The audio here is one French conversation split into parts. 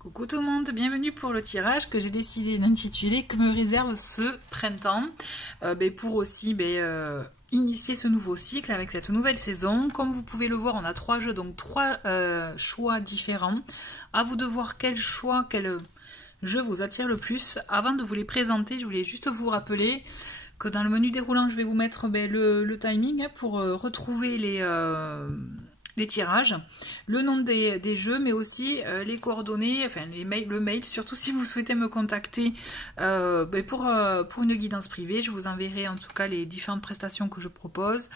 Coucou tout le monde, bienvenue pour le tirage que j'ai décidé d'intituler Que me réserve ce printemps pour aussi initier ce nouveau cycle avec cette nouvelle saison. Comme vous pouvez le voir, on a 3 jeux, donc 3 choix différents. À vous de voir quel choix, quel jeu vous attire le plus. Avant de vous les présenter, je voulais juste vous rappeler que dans le menu déroulant, je vais vous mettre le timing pour retrouver les tirages, le nom des jeux, mais aussi les coordonnées, enfin le mail, surtout si vous souhaitez me contacter pour une guidance privée. Je vous enverrai en tout cas les différentes prestations que je propose.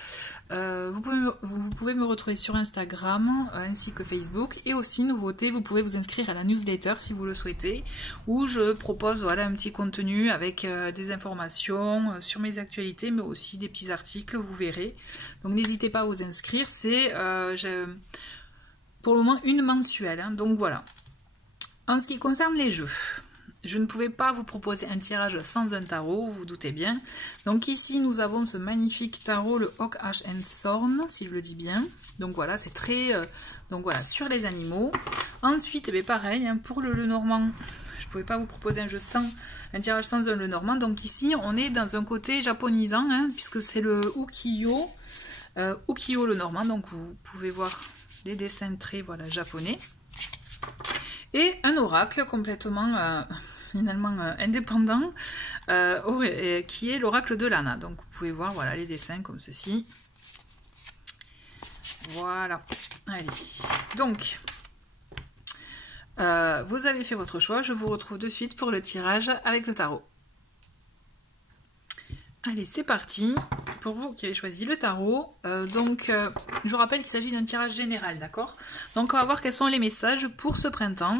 Vous pouvez me retrouver sur Instagram ainsi que Facebook, et aussi nouveauté, vous pouvez vous inscrire à la newsletter si vous le souhaitez, où je propose un petit contenu avec des informations sur mes actualités, mais aussi des petits articles, vous verrez. Donc n'hésitez pas à vous inscrire, c'est pour le moment une mensuelle, hein, donc voilà. En ce qui concerne les jeux, je ne pouvais pas vous proposer un tirage sans un tarot, vous vous doutez bien. Donc ici, nous avons ce magnifique tarot, le Hawk Ash and Thorn, si je le dis bien. Donc voilà, c'est très... donc voilà, sur les animaux. Ensuite, pareil, hein, pour le Lenormand, je ne pouvais pas vous proposer un tirage sans un Lenormand. Donc ici, on est dans un côté japonisant, hein, puisque c'est le Ukiyo. Ukiyo Lenormand, donc vous pouvez voir les dessins très japonais. Et un oracle complètement... finalement indépendant, qui est l'oracle de Lana. Donc vous pouvez voir les dessins comme ceci. Voilà. Allez. Donc, vous avez fait votre choix. Je vous retrouve de suite pour le tirage avec le tarot. Allez, c'est parti. Pour vous qui avez choisi le tarot, je vous rappelle qu'il s'agit d'un tirage général, d'accord? Donc on va voir quels sont les messages pour ce printemps.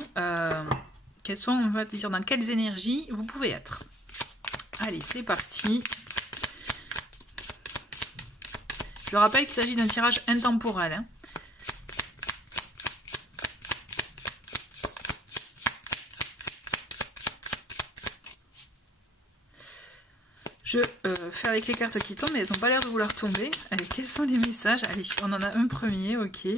Quels sont, on va dire, dans quelles énergies vous pouvez être. Allez, c'est parti. Je rappelle qu'il s'agit d'un tirage intemporel, hein. Je fais avec les cartes qui tombent, mais elles n'ont pas l'air de vouloir tomber. Allez, quels sont les messages? Allez, on en a un premier, ok.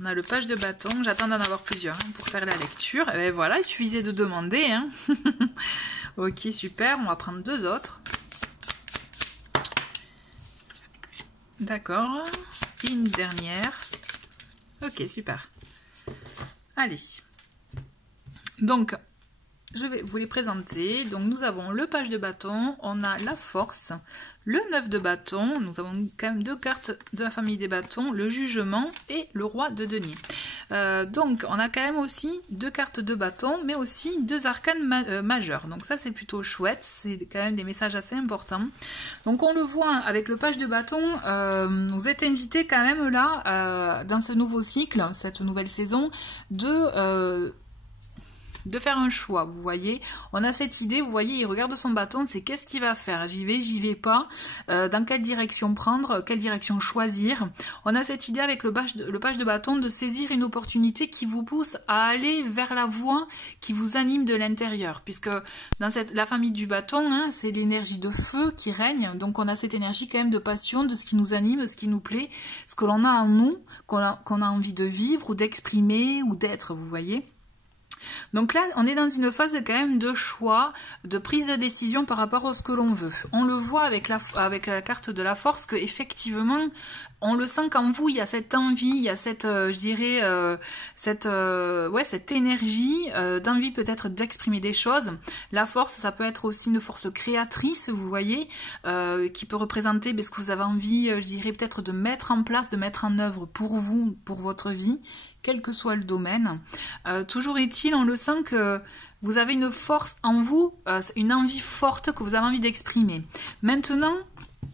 On a le page de bâton, j'attends d'en avoir plusieurs pour faire la lecture. Et voilà, il suffisait de demander, hein. Ok, super, on va prendre 2 autres. D'accord, une dernière. Ok, super. Allez. Donc, je vais vous les présenter. Donc, nous avons le page de bâton, on a la force, le 9 de bâton, nous avons quand même 2 cartes de la famille des bâtons, le jugement et le roi de denier. Donc, on a quand même aussi 2 cartes de bâton, mais aussi 2 arcanes majeurs. Donc ça, c'est plutôt chouette, c'est quand même des messages assez importants. Donc, on le voit avec le page de bâton, vous êtes invité quand même là, dans ce nouveau cycle, cette nouvelle saison, de faire un choix, vous voyez. On a cette idée, vous voyez, il regarde son bâton, c'est qu'est-ce qu'il va faire? J'y vais pas, dans quelle direction prendre, quelle direction choisir. On a cette idée avec le page de bâton de saisir une opportunité qui vous pousse à aller vers la voie qui vous anime de l'intérieur, puisque dans la famille du bâton, hein, c'est l'énergie de feu qui règne, donc on a cette énergie quand même de passion, de ce qui nous anime, ce qui nous plaît, ce que l'on a en nous, qu'on a envie de vivre ou d'exprimer ou d'être, vous voyez. Donc là, on est dans une phase quand même de choix, de prise de décision par rapport à ce que l'on veut. On le voit avec la carte de la force que effectivement, on le sent qu'en vous, il y a cette envie, il y a cette, je dirais, cette énergie d'envie peut-être d'exprimer des choses. La force, ça peut être aussi une force créatrice, vous voyez, qui peut représenter ce que vous avez envie, je dirais, peut-être de mettre en place, de mettre en œuvre pour vous, pour votre vie, quel que soit le domaine. Toujours est-il, on le sent que vous avez une force en vous, une envie forte que vous avez envie d'exprimer. Maintenant,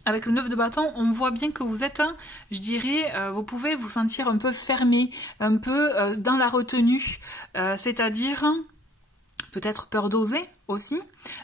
avec le 9 de bâton, on voit bien que vous êtes, je dirais, vous pouvez vous sentir un peu fermé, un peu dans la retenue, c'est-à-dire peut-être peur d'oser aussi.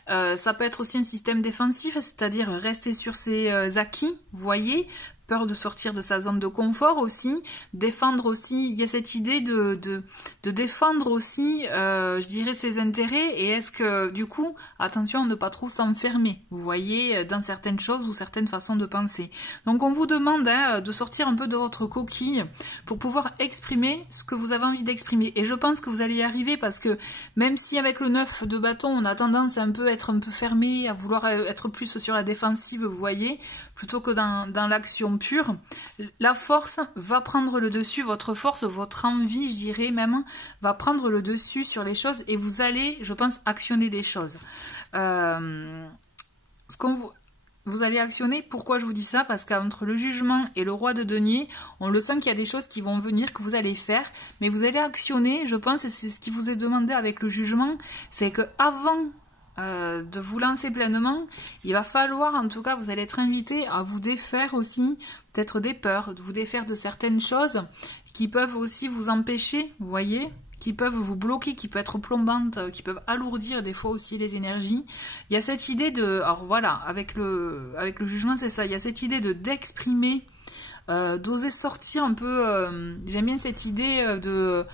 Ça peut être aussi un système défensif, c'est-à-dire rester sur ses acquis, vous voyez, peur de sortir de sa zone de confort aussi, défendre aussi, il y a cette idée de défendre aussi, je dirais, ses intérêts, et est-ce que, du coup, attention à ne pas trop s'enfermer, vous voyez, dans certaines choses ou certaines façons de penser. Donc on vous demande hein, de sortir un peu de votre coquille pour pouvoir exprimer ce que vous avez envie d'exprimer, et je pense que vous allez y arriver, parce que même si avec le 9 de bâton, on a tendance à être un peu fermé, à vouloir être plus sur la défensive, vous voyez, plutôt que dans l'action pure, la force va prendre le dessus, votre force, votre envie, je dirais même, va prendre le dessus sur les choses, et vous allez, je pense, actionner les choses. Vous allez actionner, pourquoi je vous dis ça? Parce qu'entre le jugement et le roi de denier, on le sent qu'il y a des choses qui vont venir, que vous allez faire, mais vous allez actionner, je pense, et c'est ce qui vous est demandé avec le jugement, c'est que avant de vous lancer pleinement, il va falloir, en tout cas, vous allez être invité à vous défaire aussi, peut-être des peurs, de vous défaire de certaines choses qui peuvent aussi vous empêcher, vous voyez, qui peuvent vous bloquer, qui peuvent être plombantes, qui peuvent alourdir des fois aussi les énergies. Il y a cette idée de, alors voilà, avec le jugement, c'est ça, il y a cette idée d'exprimer, d'oser sortir un peu, j'aime bien cette idée de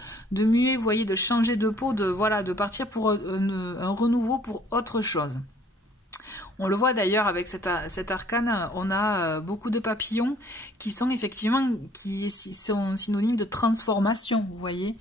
muer, vous voyez, de changer de peau, de partir pour un renouveau, pour autre chose. On le voit d'ailleurs avec cet arcane, on a beaucoup de papillons qui sont effectivement sont synonymes de transformation, vous voyez.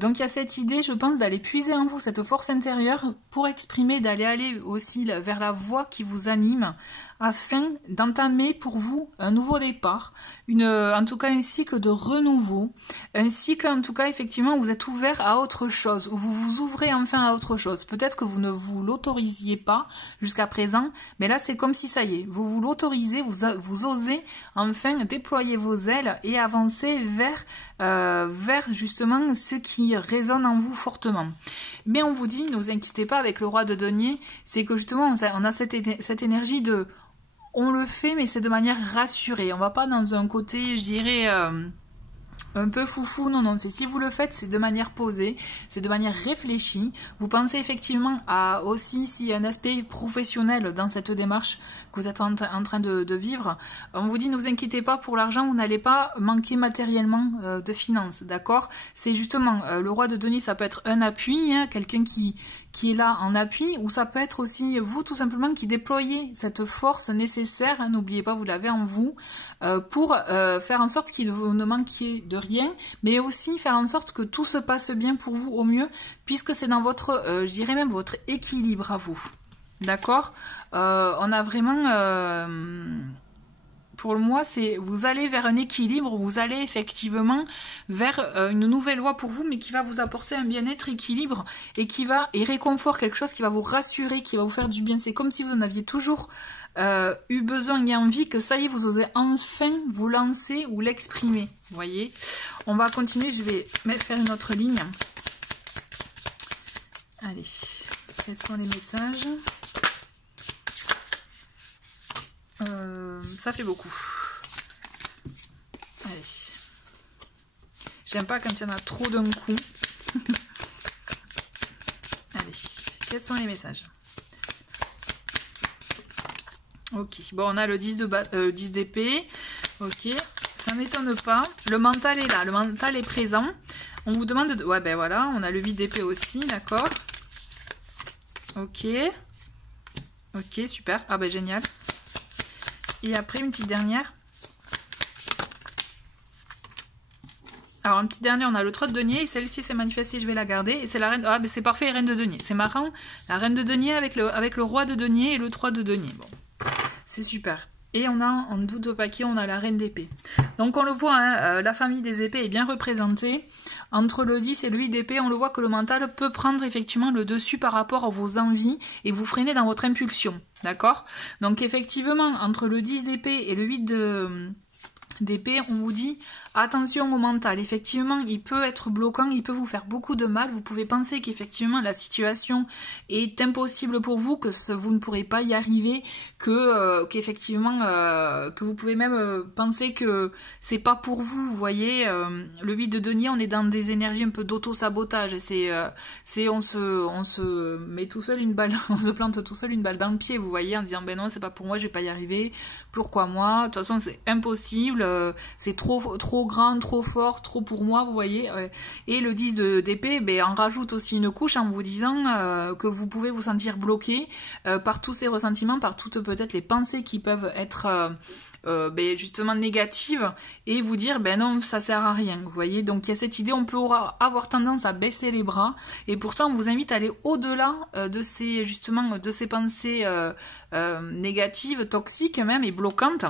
Donc il y a cette idée, je pense, d'aller puiser en vous cette force intérieure pour exprimer, d'aller aussi vers la voie qui vous anime, afin d'entamer pour vous un nouveau départ, en tout cas un cycle de renouveau, un cycle en tout cas effectivement où vous êtes ouvert à autre chose, où vous vous ouvrez enfin à autre chose. Peut-être que vous ne vous l'autorisiez pas jusqu'à présent, mais là c'est comme si ça y est, vous vous l'autorisez, vous osez enfin déployer vos ailes et avancer vers justement ce qui résonne en vous fortement. Mais on vous dit, ne vous inquiétez pas avec le roi de denier, c'est que justement on a cette énergie de on le fait, mais c'est de manière rassurée. On va pas dans un côté, je dirais, un peu foufou, non, c'est si vous le faites, c'est de manière posée, c'est de manière réfléchie. Vous pensez effectivement à aussi s'il y a un aspect professionnel dans cette démarche que vous êtes en train de vivre. On vous dit, ne vous inquiétez pas pour l'argent, vous n'allez pas manquer matériellement de finances, d'accord? C'est justement, le roi de denier, ça peut être un appui, hein, quelqu'un qui est là en appui, ou ça peut être aussi vous tout simplement qui déployez cette force nécessaire, hein, n'oubliez pas, vous l'avez en vous, pour faire en sorte qu'il ne manquiez de rien, mais aussi faire en sorte que tout se passe bien pour vous au mieux, puisque c'est dans votre, je dirais même votre équilibre à vous, d'accord? On a vraiment... pour moi, c'est vous allez vers un équilibre, vous allez effectivement vers une nouvelle voie pour vous, mais qui va vous apporter un bien-être, équilibre, et réconfort, quelque chose qui va vous rassurer, qui va vous faire du bien. C'est comme si vous en aviez toujours eu besoin et envie, que ça y est, vous osez enfin vous lancer ou l'exprimer. Vous voyez, on va continuer, je vais faire une autre ligne. Allez, quels sont les messages? Ça fait beaucoup. Allez. J'aime pas quand il y en a trop d'un coup. Allez. Quels sont les messages? Ok. Bon, on a le 10 d'épée. Ok. Ça m'étonne pas. Le mental est là. Le mental est présent. On vous demande de... Ouais, ben voilà. On a le 8 d'épée aussi. D'accord. Ok. Ok, super. Ah ben génial. Et après, une petite dernière. Alors, une petite dernière, on a le 3 de denier. Et celle-ci s'est manifestée, je vais la garder. Et c'est la reine... Ah, mais c'est parfait, reine de denier. C'est marrant. La reine de denier avec le roi de denier et le 3 de denier. Bon, c'est super. Et on a, en double paquet, on a la reine d'épée. Donc, on le voit, hein, la famille des épées est bien représentée. Entre le 10 et le 8 d'épée, on le voit que le mental peut prendre effectivement le dessus par rapport à vos envies et vous freiner dans votre impulsion. D'accord? Donc effectivement, entre le 10 d'épée et le 8 d'épée, on vous dit attention au mental. Effectivement, il peut être bloquant, il peut vous faire beaucoup de mal. Vous pouvez penser qu'effectivement la situation est impossible pour vous, que vous ne pourrez pas y arriver, qu'effectivement que vous pouvez même penser que c'est pas pour vous. Vous voyez, le 8 de denier, on est dans des énergies un peu d'auto-sabotage. On se met tout seul une balle, on se plante tout seul une balle dans le pied. Vous voyez, en disant ben non, c'est pas pour moi, je vais pas y arriver. Pourquoi moi? De toute façon, c'est impossible. C'est trop grand, trop fort, trop pour moi, vous voyez. Et le 10 d'épée, ben, en rajoute aussi une couche en vous disant que vous pouvez vous sentir bloqué par tous ces ressentiments, par toutes peut-être les pensées qui peuvent être ben, justement négatives, et vous dire ben non, ça sert à rien, vous voyez. Donc il y a cette idée, on peut avoir tendance à baisser les bras, et pourtant on vous invite à aller au-delà de ces pensées négatives, toxiques même, et bloquantes.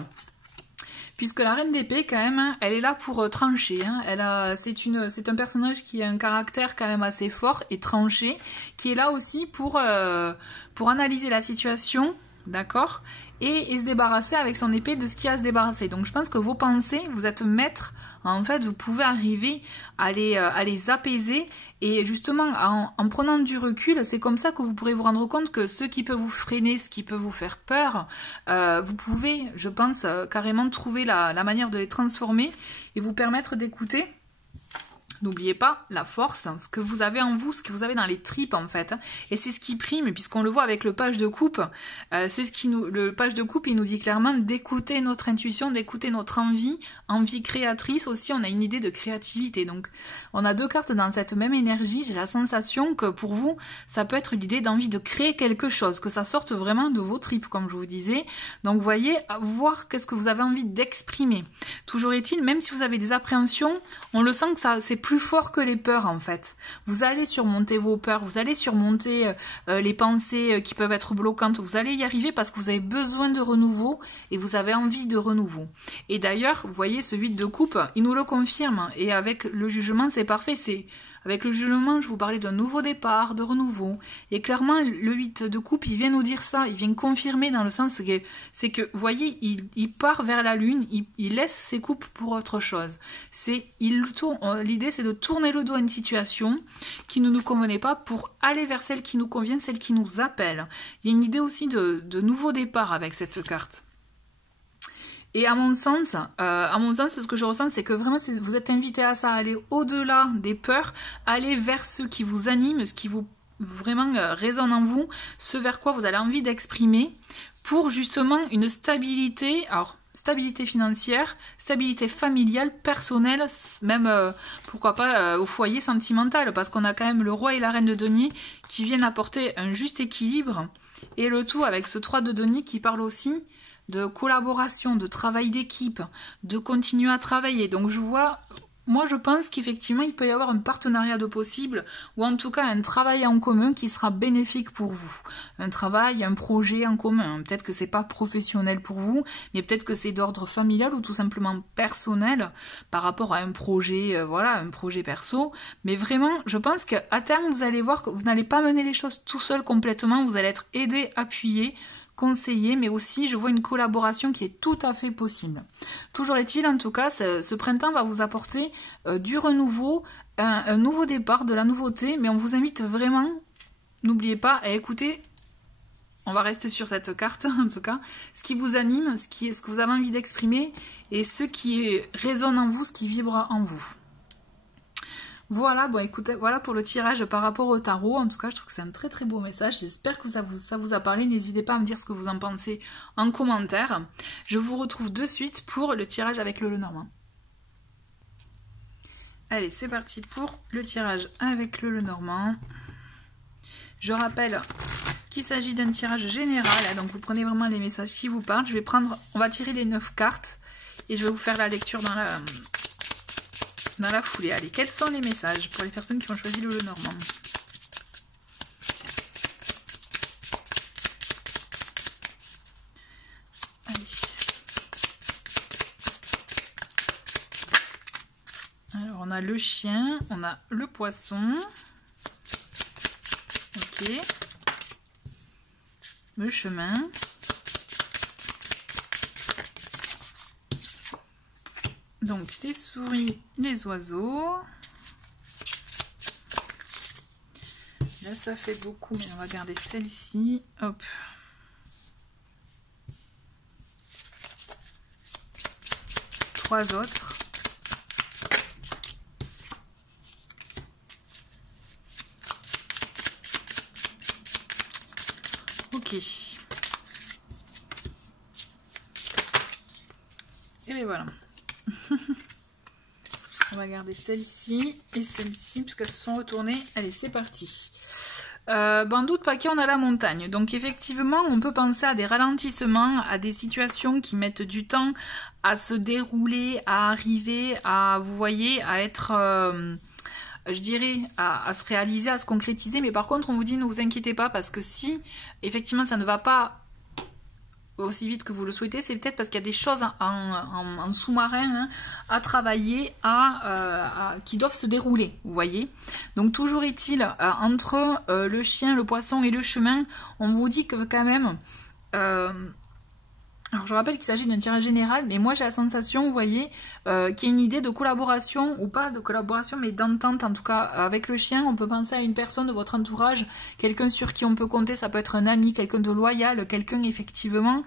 Puisque la reine d'épée, quand même, hein, elle est là pour trancher. Hein. C'est un personnage qui a un caractère quand même assez fort et tranché, qui est là aussi pour analyser la situation, d'accord, et se débarrasser avec son épée de ce qu'il y a à se débarrasser. Donc je pense que vos pensées, vous êtes maître, en fait, vous pouvez arriver à les apaiser, et justement en prenant du recul, c'est comme ça que vous pourrez vous rendre compte que ce qui peut vous freiner, ce qui peut vous faire peur, vous pouvez, je pense, carrément trouver la manière de les transformer et vous permettre d'écouter. N'oubliez pas la force, ce que vous avez en vous, ce que vous avez dans les tripes en fait. Et c'est ce qui prime, puisqu'on le voit avec le page de coupe. Le page de coupe, il nous dit clairement d'écouter notre intuition, d'écouter notre envie créatrice aussi. On a une idée de créativité. Donc on a deux cartes dans cette même énergie. J'ai la sensation que pour vous, ça peut être l'idée d'envie de créer quelque chose, que ça sorte vraiment de vos tripes, comme je vous disais. Donc vous voyez, voir qu'est-ce que vous avez envie d'exprimer. Toujours est-il, même si vous avez des appréhensions, on le sent que ça c'est plus fort que les peurs en fait. Vous allez surmonter vos peurs, vous allez surmonter les pensées qui peuvent être bloquantes, vous allez y arriver parce que vous avez besoin de renouveau et vous avez envie de renouveau. Et d'ailleurs, vous voyez ce 8 de coupe, il nous le confirme, et avec le jugement c'est parfait, avec le jugement, je vous parlais d'un nouveau départ, de renouveau. Et clairement, le 8 de coupe, il vient nous dire ça, il vient confirmer dans le sens que, c'est que, vous voyez, il part vers la lune, il laisse ses coupes pour autre chose. L'idée, c'est de tourner le dos à une situation qui ne nous convenait pas pour aller vers celle qui nous convient, celle qui nous appelle. Il y a une idée aussi de nouveau départ avec cette carte. Et à mon sens, ce que je ressens, c'est que vraiment, vous êtes invité à ça, à aller au-delà des peurs, aller vers ce qui vous anime, ce qui vous vraiment résonne en vous, ce vers quoi vous avez envie d'exprimer, pour justement une stabilité, alors stabilité financière, stabilité familiale, personnelle, même pourquoi pas au foyer sentimental, parce qu'on a quand même le roi et la reine de denier qui viennent apporter un juste équilibre, et le tout avec ce 3 de denier qui parle aussi de collaboration, de travail d'équipe, de continuer à travailler. Donc moi je pense qu'effectivement il peut y avoir un partenariat de possible, ou en tout cas un travail en commun qui sera bénéfique pour vous. Un travail, un projet en commun. Peut-être que c'est pas professionnel pour vous, mais peut-être que c'est d'ordre familial ou tout simplement personnel par rapport à un projet, voilà, un projet perso. Mais vraiment, je pense qu'à terme vous allez voir que vous n'allez pas mener les choses tout seul complètement, vous allez être aidé, appuyé, conseiller, mais aussi je vois une collaboration qui est tout à fait possible. Toujours est-il, en tout cas, ce printemps va vous apporter du renouveau, un nouveau départ, de la nouveauté, mais on vous invite vraiment, n'oubliez pas, à écouter, on va rester sur cette carte en tout cas, ce qui vous anime, ce que vous avez envie d'exprimer, et ce qui résonne en vous, ce qui vibre en vous. Voilà, bon écoutez, voilà pour le tirage par rapport au tarot. En tout cas, je trouve que c'est un très très beau message. J'espère que ça vous a parlé. N'hésitez pas à me dire ce que vous en pensez en commentaire. Je vous retrouve de suite pour le tirage avec le Lenormand. Allez, c'est parti pour le tirage avec le Lenormand. Je rappelle qu'il s'agit d'un tirage général, donc vous prenez vraiment les messages qui vous parlent. On va tirer les 9 cartes et je vais vous faire la lecture dans la foulée. Allez, quels sont les messages pour les personnes qui ont choisi le Lenormand? Allez. Alors, on a le chien, on a le poisson. Ok. Le chemin. Donc les souris, les oiseaux. Là ça fait beaucoup, mais on va garder celle-ci. Hop. Trois autres. Ok. Et bien voilà. On va garder celle-ci et celle-ci puisqu'elles se sont retournées. Allez, c'est parti. Bandou de paquet, on a la montagne. Donc effectivement, on peut penser à des ralentissements, à des situations qui mettent du temps à se dérouler, à arriver, à, vous voyez, à être... je dirais, à se réaliser, à se concrétiser. Mais par contre, on vous dit, ne vous inquiétez pas, parce que si, effectivement, ça ne va pas aussi vite que vous le souhaitez, c'est peut-être parce qu'il y a des choses en sous-marin hein, à travailler, qui doivent se dérouler, vous voyez. Donc, toujours est-il, entre le chien, le poisson et le chemin, on vous dit que quand même... alors je rappelle qu'il s'agit d'un tirage général, mais moi j'ai la sensation, vous voyez, qu'il y a une idée de collaboration, ou pas de collaboration, mais d'entente en tout cas avec le chien. On peut penser à une personne de votre entourage, quelqu'un sur qui on peut compter, ça peut être un ami, quelqu'un de loyal, quelqu'un effectivement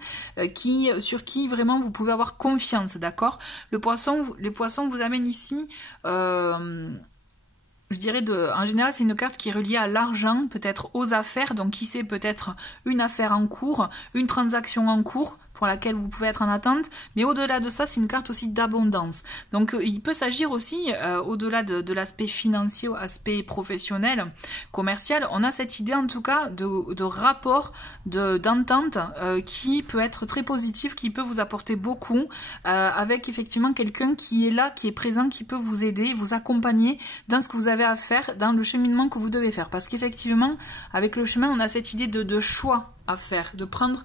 sur qui vraiment vous pouvez avoir confiance, d'accord. Les poissons vous amènent ici... je dirais en général c'est une carte qui est reliée à l'argent, peut-être aux affaires, donc qui sait, peut-être une affaire en cours, une transaction en cours pour laquelle vous pouvez être en attente, mais au-delà de ça c'est une carte aussi d'abondance. Donc il peut s'agir aussi, au-delà de l'aspect financier, aspect professionnel, commercial, on a cette idée en tout cas de rapport, d'entente qui peut être très positif, qui peut vous apporter beaucoup, avec effectivement quelqu'un qui est là, qui est présent, qui peut vous aider, vous accompagner dans ce que vous avez à faire, dans le cheminement que vous devez faire. Parce qu'effectivement, avec le chemin, on a cette idée de choix à faire, de prendre,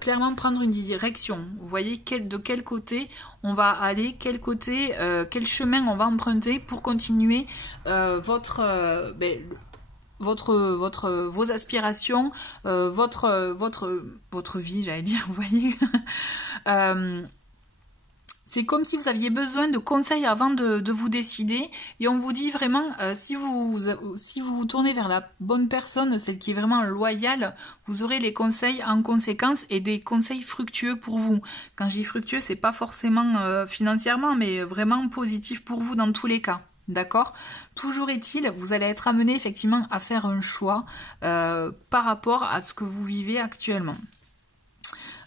clairement prendre une direction. Vous voyez de quel côté on va aller, quel chemin on va emprunter pour continuer vos aspirations, votre vie, j'allais dire, vous voyez. C'est comme si vous aviez besoin de conseils avant de vous décider, et on vous dit vraiment, si vous vous tournez vers la bonne personne, celle qui est vraiment loyale, vous aurez les conseils en conséquence et des conseils fructueux pour vous. Quand je dis fructueux, c'est pas forcément financièrement, mais vraiment positif pour vous dans tous les cas. D'accord? Toujours est-il, vous allez être amené effectivement à faire un choix par rapport à ce que vous vivez actuellement.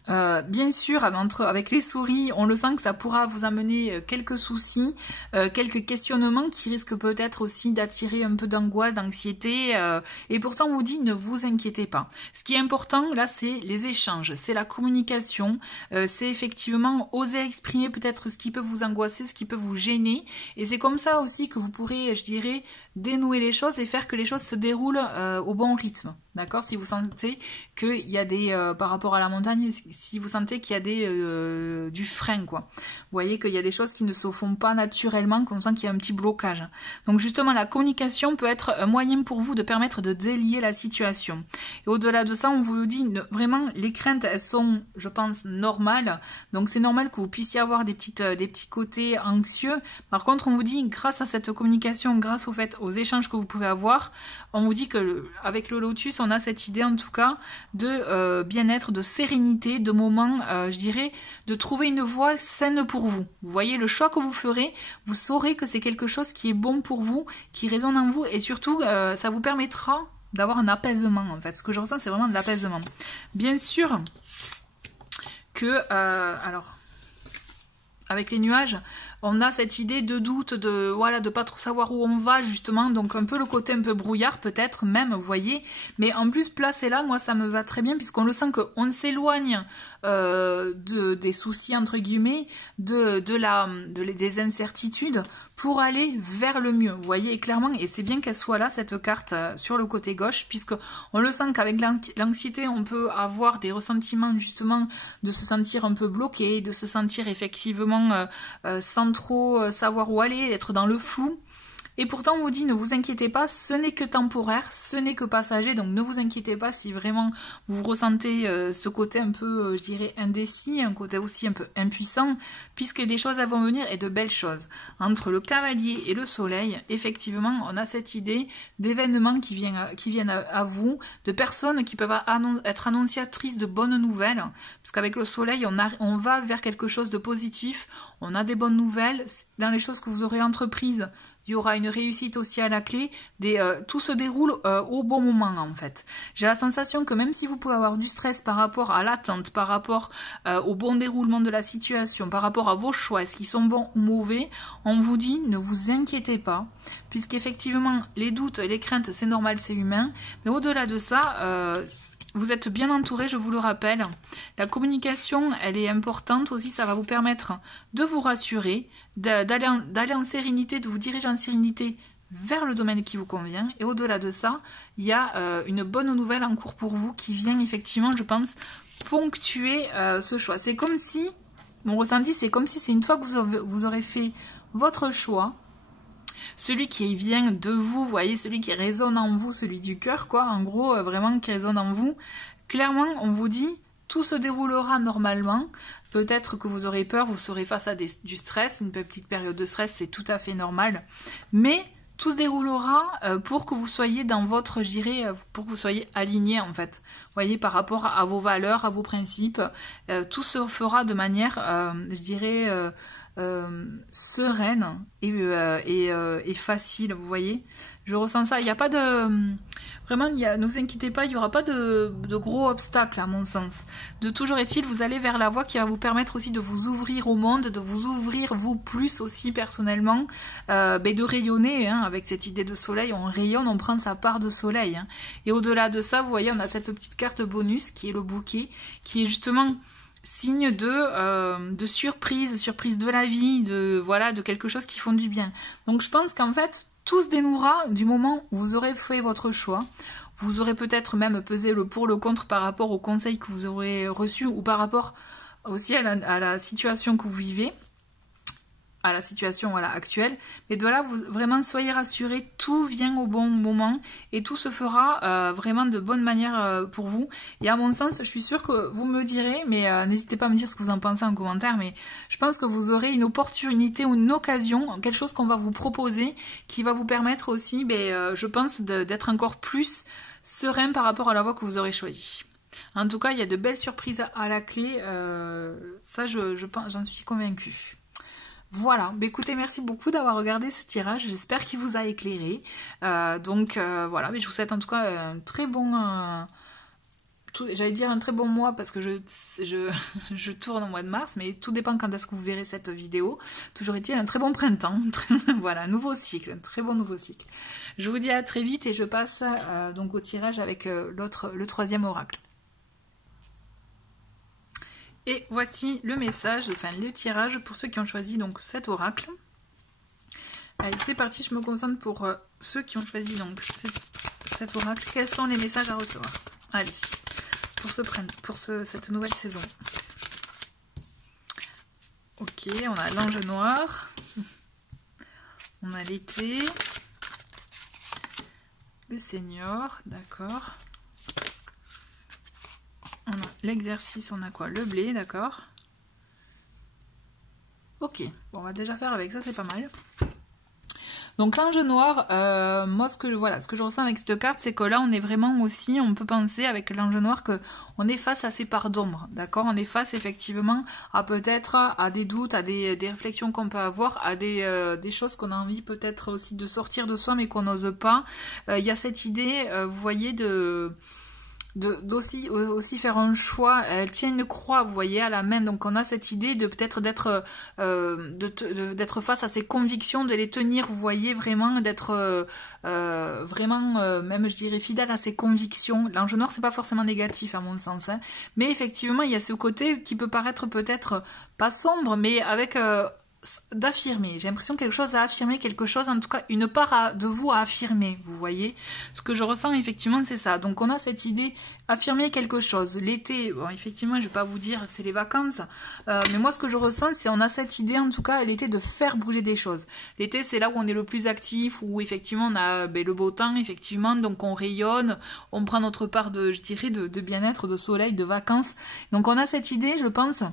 Bien sûr, avec les souris, on le sent que ça pourra vous amener quelques soucis, quelques questionnements qui risquent peut-être aussi d'attirer un peu d'angoisse, d'anxiété, et pourtant on vous dit ne vous inquiétez pas. Ce qui est important là, c'est les échanges, c'est la communication, c'est effectivement oser exprimer peut-être ce qui peut vous angoisser, ce qui peut vous gêner, et c'est comme ça aussi que vous pourrez, je dirais, dénouer les choses et faire que les choses se déroulent au bon rythme. D'accord? Si vous sentez qu'il y a par rapport à la montagne, si vous sentez qu'il y a du frein, quoi. Vous voyez qu'il y a des choses qui ne se font pas naturellement, qu'on sent qu'il y a un petit blocage. Donc justement, la communication peut être un moyen pour vous de permettre de délier la situation. Et au-delà de ça, on vous le dit, vraiment, les craintes, elles sont, je pense, normales. Donc c'est normal que vous puissiez avoir des petits côtés anxieux. Par contre, on vous dit, grâce à cette communication, grâce aux échanges que vous pouvez avoir, on vous dit que avec le lotus, on a cette idée en tout cas de bien-être, de sérénité, de moments, je dirais, de trouver une voie saine pour vous. Vous voyez, le choix que vous ferez, vous saurez que c'est quelque chose qui est bon pour vous, qui résonne en vous, et surtout, ça vous permettra d'avoir un apaisement, en fait. Ce que je ressens, c'est vraiment de l'apaisement. Bien sûr que, alors, avec les nuages, on a cette idée de doute, de pas trop savoir où on va justement, donc un peu le côté un peu brouillard peut-être même, vous voyez, mais en plus placer là, moi ça me va très bien puisqu'on le sent qu'on s'éloigne des soucis entre guillemets, des incertitudes pour aller vers le mieux, vous voyez, et clairement, et c'est bien qu'elle soit là cette carte sur le côté gauche, puisque on le sent qu'avec l'anxiété on peut avoir des ressentiments justement de se sentir un peu bloqué, de se sentir effectivement sans trop savoir où aller, être dans le flou. Et pourtant, on vous dit, ne vous inquiétez pas, ce n'est que temporaire, ce n'est que passager, donc ne vous inquiétez pas si vraiment vous ressentez ce côté un peu, je dirais, indécis, un côté aussi un peu impuissant, puisque des choses vont venir et de belles choses. Entre le cavalier et le soleil, effectivement, on a cette idée d'événements qui viennent à vous, de personnes qui peuvent être annonciatrices de bonnes nouvelles, parce qu'avec le soleil, on va vers quelque chose de positif, on a des bonnes nouvelles, dans les choses que vous aurez entreprises, il y aura une réussite aussi à la clé, tout se déroule au bon moment en fait. J'ai la sensation que même si vous pouvez avoir du stress par rapport à l'attente, par rapport au bon déroulement de la situation, par rapport à vos choix, est-ce qu'ils sont bons ou mauvais, on vous dit ne vous inquiétez pas, puisqu'effectivement les doutes et les craintes c'est normal, c'est humain, mais au-delà de ça, vous êtes bien entouré, je vous le rappelle. La communication, elle est importante aussi, ça va vous permettre de vous rassurer, d'aller en sérénité, de vous diriger en sérénité vers le domaine qui vous convient. Et au-delà de ça, il y a une bonne nouvelle en cours pour vous qui vient effectivement, je pense, ponctuer ce choix. C'est comme si, mon ressenti, c'est comme si c'est une fois que vous aurez fait votre choix, celui qui vient de vous, voyez, celui qui résonne en vous, celui du cœur, quoi, en gros, vraiment qui résonne en vous. Clairement, on vous dit, tout se déroulera normalement. Peut-être que vous aurez peur, vous serez face à du stress, une petite période de stress, c'est tout à fait normal. Mais tout se déroulera pour que vous soyez dans votre, je dirais, pour que vous soyez aligné en fait. Vous voyez, par rapport à vos valeurs, à vos principes, tout se fera de manière, je dirais, sereine et facile, vous voyez. Je ressens ça. Il n'y a pas de... Vraiment, ne vous inquiétez pas, il n'y aura pas de gros obstacles à mon sens. De toujours est-il, vous allez vers la voie qui va vous permettre aussi de vous ouvrir au monde, de vous ouvrir vous plus aussi personnellement, de rayonner, hein, avec cette idée de soleil, on rayonne, on prend sa part de soleil. Hein. Et au-delà de ça, vous voyez, on a cette petite carte bonus qui est le bouquet, qui est justement... signe de surprise de la vie, de quelque chose qui font du bien. Donc je pense qu'en fait, tout se dénouera du moment où vous aurez fait votre choix. Vous aurez peut-être même pesé le pour, le contre par rapport aux conseils que vous aurez reçus ou par rapport aussi à la situation que vous vivez, à la situation actuelle, mais de là, vraiment soyez rassurés, tout vient au bon moment et tout se fera vraiment de bonne manière pour vous. Et à mon sens, je suis sûre que vous me direz, mais n'hésitez pas à me dire ce que vous en pensez en commentaire, mais je pense que vous aurez une opportunité ou une occasion, quelque chose qu'on va vous proposer, qui va vous permettre aussi, je pense, d'être encore plus serein par rapport à la voie que vous aurez choisie. En tout cas, il y a de belles surprises à la clé, ça j'en suis convaincue. Voilà, écoutez, merci beaucoup d'avoir regardé ce tirage, j'espère qu'il vous a éclairé. Voilà, mais je vous souhaite en tout cas un très bon... J'allais dire un très bon mois parce que je tourne au mois de mars, mais tout dépend quand est-ce que vous verrez cette vidéo. Toujours été un très bon printemps, voilà, un nouveau cycle, un très bon nouveau cycle. Je vous dis à très vite et je passe donc au tirage avec le troisième oracle. Et voici le message, enfin le tirage pour ceux qui ont choisi donc cet oracle. Allez, c'est parti, je me concentre pour ceux qui ont choisi donc cet oracle. Quels sont les messages à recevoir? Allez, pour cette nouvelle saison. Ok, on a l'ange noir. On a l'été. Le Seigneur, d'accord. On a l'exercice, on a quoi? Le blé, d'accord. Ok, bon, on va déjà faire avec ça, c'est pas mal. Donc l'ange noir, moi ce que je ressens avec cette carte, c'est que là on est vraiment aussi, on peut penser avec l'ange noir que on est face à ces parts d'ombre, d'accord? On est face effectivement à peut-être à des doutes, à des réflexions qu'on peut avoir, à des choses qu'on a envie peut-être aussi de sortir de soi mais qu'on n'ose pas. Il y a cette idée, vous voyez, aussi faire un choix. Elle tient une croix, vous voyez, à la main, donc on a cette idée de peut-être d'être face à ses convictions, de les tenir, vous voyez, vraiment d'être vraiment même je dirais fidèle à ses convictions. L'ange noir c'est pas forcément négatif à mon sens, hein, mais effectivement il y a ce côté qui peut paraître peut-être pas sombre, mais avec d'affirmer. J'ai l'impression quelque chose à affirmer, quelque chose, en tout cas, une part de vous à affirmer, vous voyez. Ce que je ressens, effectivement, c'est ça. Donc, on a cette idée, affirmer quelque chose. L'été, bon, effectivement, je vais pas vous dire, c'est les vacances, mais moi, ce que je ressens, c'est on a cette idée, en tout cas, l'été, de faire bouger des choses. L'été, c'est là où on est le plus actif, où, effectivement, on a le beau temps, effectivement, donc on rayonne, on prend notre part de, je dirais, de bien-être, de soleil, de vacances. Donc, on a cette idée, je pense,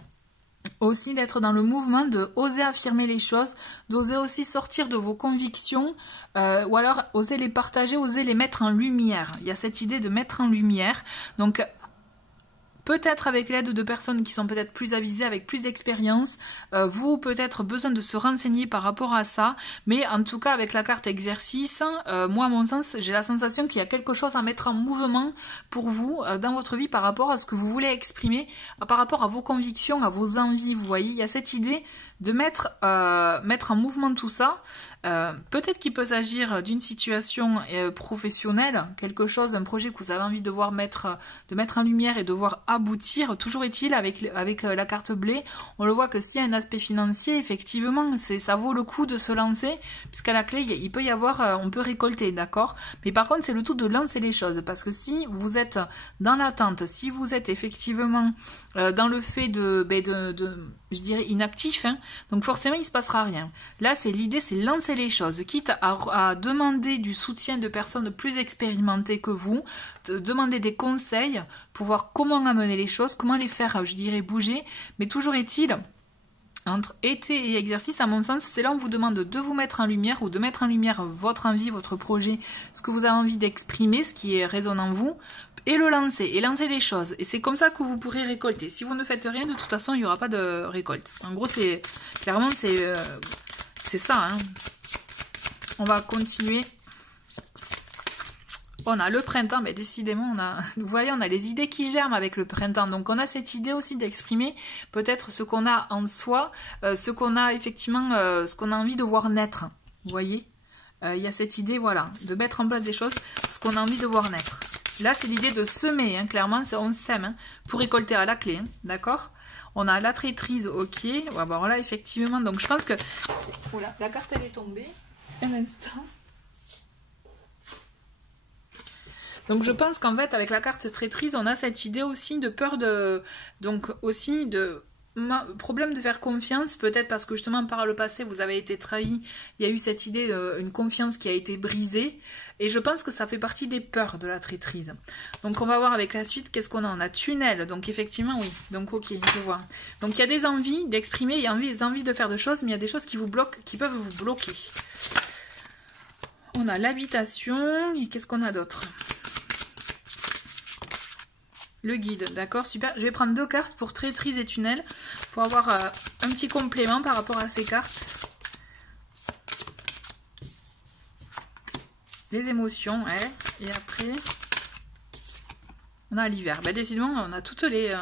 aussi d'être dans le mouvement de oser affirmer les choses, d'oser aussi sortir de vos convictions, ou alors oser les partager, oser les mettre en lumière. Il y a cette idée de mettre en lumière. Donc peut-être avec l'aide de personnes qui sont peut-être plus avisées, avec plus d'expérience, vous peut-être besoin de se renseigner par rapport à ça, mais en tout cas avec la carte exercice, moi à mon sens, j'ai la sensation qu'il y a quelque chose à mettre en mouvement pour vous dans votre vie par rapport à ce que vous voulez exprimer, par rapport à vos convictions, à vos envies, vous voyez, il y a cette idée de mettre en mouvement tout ça. Peut-être qu'il peut s'agir d'une situation professionnelle, quelque chose, un projet que vous avez envie de voir mettre en lumière et de voir aboutir. Toujours est-il avec la carte blé, on le voit que s'il y a un aspect financier, effectivement, ça vaut le coup de se lancer, puisqu'à la clé, il peut y avoir, on peut récolter, d'accord? Mais par contre, c'est le tout de lancer les choses, parce que si vous êtes dans l'attente, si vous êtes effectivement dans le fait de je dirais inactif, hein, donc forcément il se passera rien. Là c'est l'idée, c'est lancer les choses, quitte à demander du soutien de personnes plus expérimentées que vous, de demander des conseils pour voir comment amener les choses, comment les faire, je dirais, bouger, mais toujours est-il, entre été et exercice, à mon sens, c'est là où on vous demande de vous mettre en lumière ou de mettre en lumière votre envie, votre projet, ce que vous avez envie d'exprimer, ce qui résonne en vous, et le lancer, et lancer des choses. Et c'est comme ça que vous pourrez récolter. Si vous ne faites rien, de toute façon, il n'y aura pas de récolte. En gros, clairement, c'est ça. Hein. On va continuer. On a le printemps, mais décidément, vous voyez, on a les idées qui germent avec le printemps. Donc, on a cette idée aussi d'exprimer peut-être ce qu'on a en soi, ce qu'on a effectivement, ce qu'on a envie de voir naître. Vous voyez, il y a cette idée, voilà, de mettre en place des choses, ce qu'on a envie de voir naître. Là, c'est l'idée de semer, hein, clairement, on sème hein, pour récolter à la clé, hein, d'accord? On a la traîtrise, ok. Ouais, bon, là, effectivement, donc je pense que... Oula, la carte, elle est tombée. Un instant. Donc je pense qu'en fait avec la carte traîtrise on a cette idée aussi de peur de... Donc aussi de... Problème de faire confiance, peut-être parce que justement par le passé vous avez été trahi, il y a eu cette idée, une confiance qui a été brisée, et je pense que ça fait partie des peurs de la traîtrise. Donc on va voir avec la suite, qu'est-ce qu'on a? On a tunnel, donc effectivement oui, donc ok, je vois. Donc il y a des envies d'exprimer, il y a des envies de faire des choses, mais il y a des choses qui vous bloquent, qui peuvent vous bloquer. On a l'habitation, et qu'est-ce qu'on a d'autre? Le guide, d'accord, super. Je vais prendre 2 cartes pour traîtrise et tunnel, pour avoir un petit complément par rapport à ces cartes. Les émotions, ouais. Et après, on a l'hiver. Bah, décidément, on a toutes les...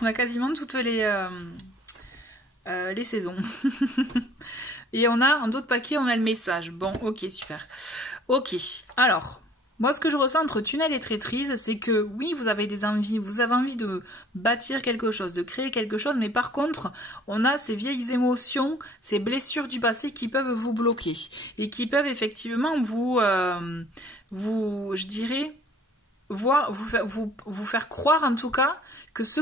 on a quasiment toutes les saisons. Et on a, en d'autres paquets, on a le message. Bon, ok, super. Ok, alors... Moi, ce que je ressens entre tunnel et traîtrise, c'est que oui, vous avez des envies, vous avez envie de bâtir quelque chose, de créer quelque chose, mais par contre, on a ces vieilles émotions, ces blessures du passé qui peuvent vous bloquer et qui peuvent effectivement je dirais, vous faire croire en tout cas que ce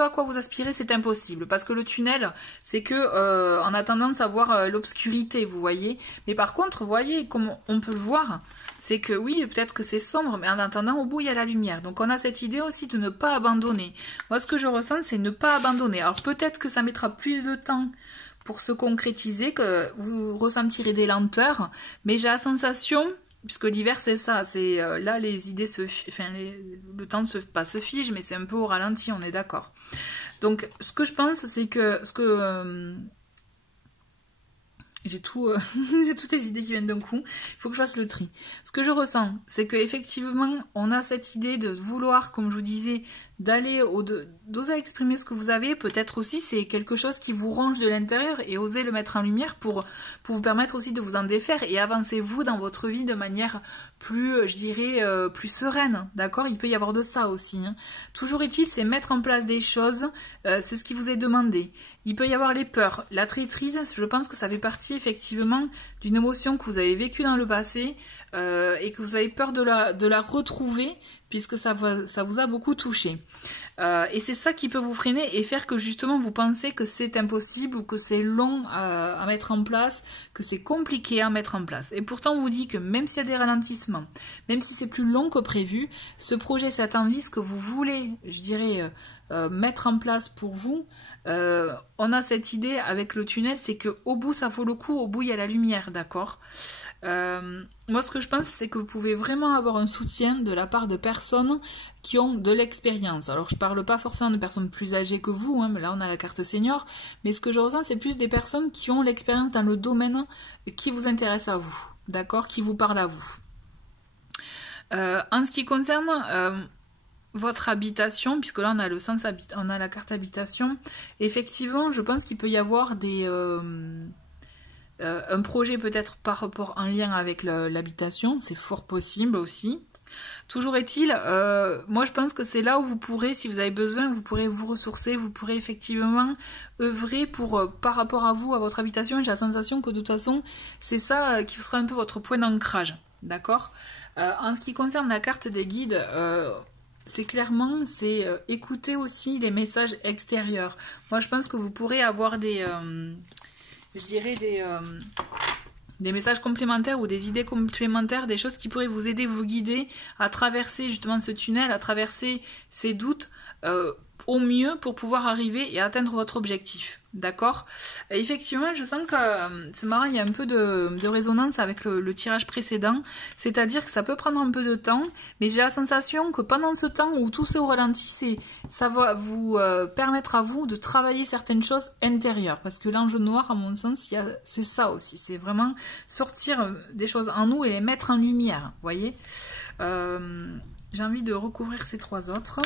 à quoi vous aspirez c'est impossible, parce que le tunnel c'est que on a tendance à voir l'obscurité, vous voyez, mais par contre vous voyez comme on peut le voir, c'est que oui peut-être que c'est sombre, mais en attendant au bout il y a la lumière. Donc on a cette idée aussi de ne pas abandonner. Moi ce que je ressens c'est ne pas abandonner. Alors peut-être que ça mettra plus de temps pour se concrétiser, que vous ressentirez des lenteurs, mais j'ai la sensation, puisque l'hiver c'est ça, c'est là les idées le temps pas se fige, mais c'est un peu au ralenti, on est d'accord. Donc ce que je pense c'est que j'ai tout, j'ai toutes les idées qui viennent d'un coup. Il faut que je fasse le tri. Ce que je ressens, c'est qu'effectivement, on a cette idée de vouloir, comme je vous disais, d'aller d'oser exprimer ce que vous avez. Peut-être aussi, c'est quelque chose qui vous ronge de l'intérieur et oser le mettre en lumière pour vous permettre aussi de vous en défaire et avancer vous dans votre vie de manière plus, je dirais, plus sereine. D'accord? Il peut y avoir de ça aussi. Hein. Toujours est-il, c'est mettre en place des choses. C'est ce qui vous est demandé. Il peut y avoir les peurs. La traîtrise, je pense que ça fait partie effectivement d'une émotion que vous avez vécue dans le passé et que vous avez peur de la retrouver puisque ça vous a beaucoup touché. Et c'est ça qui peut vous freiner et faire que justement vous pensez que c'est impossible ou que c'est long à mettre en place, que c'est compliqué à mettre en place. Et pourtant on vous dit que même s'il y a des ralentissements, même si c'est plus long que prévu, ce projet, cette envie, ce que vous voulez, je dirais, mettre en place pour vous, on a cette idée avec le tunnel, c'est qu'au bout ça vaut le coup, au bout il y a la lumière, d'accord? Moi ce que je pense c'est que vous pouvez vraiment avoir un soutien de la part de personnes qui ont de l'expérience. Alors je parle pas forcément de personnes plus âgées que vous, hein, mais là on a la carte senior, mais ce que je ressens c'est plus des personnes qui ont l'expérience dans le domaine qui vous intéresse à vous, d'accord, qui vous parle à vous. En ce qui concerne votre habitation, puisque là on a le sens on a la carte habitation, effectivement je pense qu'il peut y avoir un projet peut-être par rapport en lien avec l'habitation, c'est fort possible aussi. Toujours est-il, moi je pense que c'est là où vous pourrez, si vous avez besoin, vous pourrez vous ressourcer, vous pourrez effectivement œuvrer pour, par rapport à vous, à votre habitation. J'ai la sensation que de toute façon c'est ça qui sera un peu votre point d'ancrage, d'accord. En ce qui concerne la carte des guides, c'est clairement, c'est écouter aussi les messages extérieurs. Moi je pense que vous pourrez avoir je dirais des messages complémentaires ou des idées complémentaires, des choses qui pourraient vous aider, vous guider à traverser justement ce tunnel, à traverser ces doutes au mieux pour pouvoir arriver et atteindre votre objectif. D'accord? Effectivement, je sens que c'est marrant, il y a un peu de résonance avec le tirage précédent, c'est-à-dire que ça peut prendre un peu de temps, mais j'ai la sensation que pendant ce temps où tout c'est au ralenti, ça va vous permettre à vous de travailler certaines choses intérieures, parce que l'enjeu noir, à mon sens, c'est ça aussi, c'est vraiment sortir des choses en nous et les mettre en lumière, vous voyez. J'ai envie de recouvrir ces trois autres.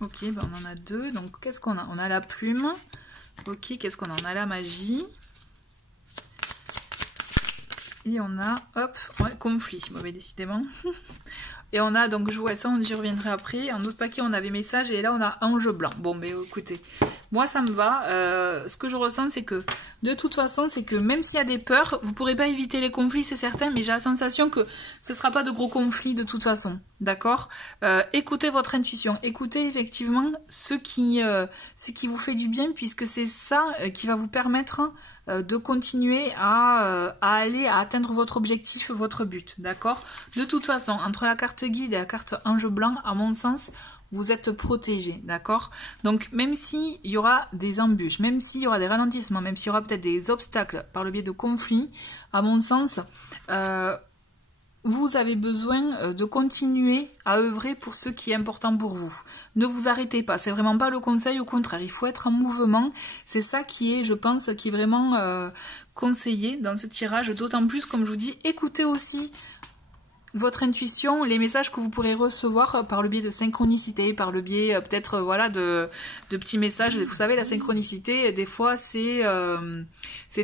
Ok, ben on en a deux. Donc, qu'est-ce qu'on a? On a la plume. Ok, qu'est-ce qu'on a? On a la magie. Et on a, hop, ouais, conflit. Mauvais, décidément. Et on a, donc, je vois ça, j'y reviendrai après. En autre paquet, on avait message. Et là, on a ange blanc. Bon, mais écoutez, moi, ça me va. Ce que je ressens, c'est que, de toute façon, c'est que même s'il y a des peurs, vous ne pourrez pas éviter les conflits, c'est certain. Mais j'ai la sensation que ce ne sera pas de gros conflits de toute façon. D'accord? Écoutez votre intuition. Écoutez effectivement ce qui vous fait du bien, puisque c'est ça qui va vous permettre de continuer à atteindre votre objectif, votre but. D'accord? De toute façon, entre la carte guide et la carte ange blanc, à mon sens, vous êtes protégé, d'accord? Donc, même s'il y aura des embûches, même s'il y aura des ralentissements, même s'il y aura peut-être des obstacles par le biais de conflits, à mon sens, vous avez besoin de continuer à œuvrer pour ce qui est important pour vous. Ne vous arrêtez pas, c'est vraiment pas le conseil, au contraire, il faut être en mouvement. C'est ça qui est, je pense, qui est vraiment conseillé dans ce tirage, d'autant plus, comme je vous dis, écoutez aussi votre intuition, les messages que vous pourrez recevoir par le biais de synchronicité, par le biais peut-être voilà de petits messages. Vous savez, la synchronicité, des fois c'est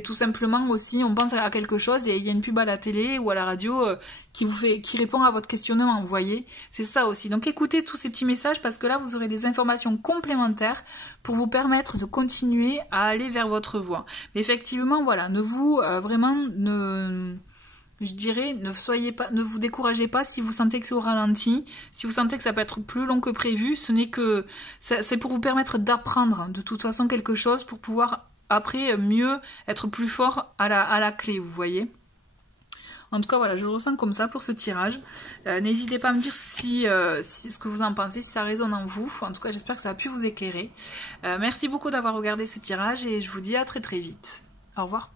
tout simplement aussi, on pense à quelque chose et il y a une pub à la télé ou à la radio qui répond à votre questionnement, vous voyez. C'est ça aussi. Donc écoutez tous ces petits messages parce que là vous aurez des informations complémentaires pour vous permettre de continuer à aller vers votre voie. Mais effectivement, voilà, ne vous je dirais, ne vous découragez pas si vous sentez que c'est au ralenti, si vous sentez que ça peut être plus long que prévu, ce n'est que, c'est pour vous permettre d'apprendre de toute façon quelque chose pour pouvoir après mieux être plus fort à la clé, vous voyez. En tout cas, voilà, je le ressens comme ça pour ce tirage. N'hésitez pas à me dire si ce que vous en pensez, si ça résonne en vous. En tout cas, j'espère que ça a pu vous éclairer. Merci beaucoup d'avoir regardé ce tirage et je vous dis à très très vite. Au revoir.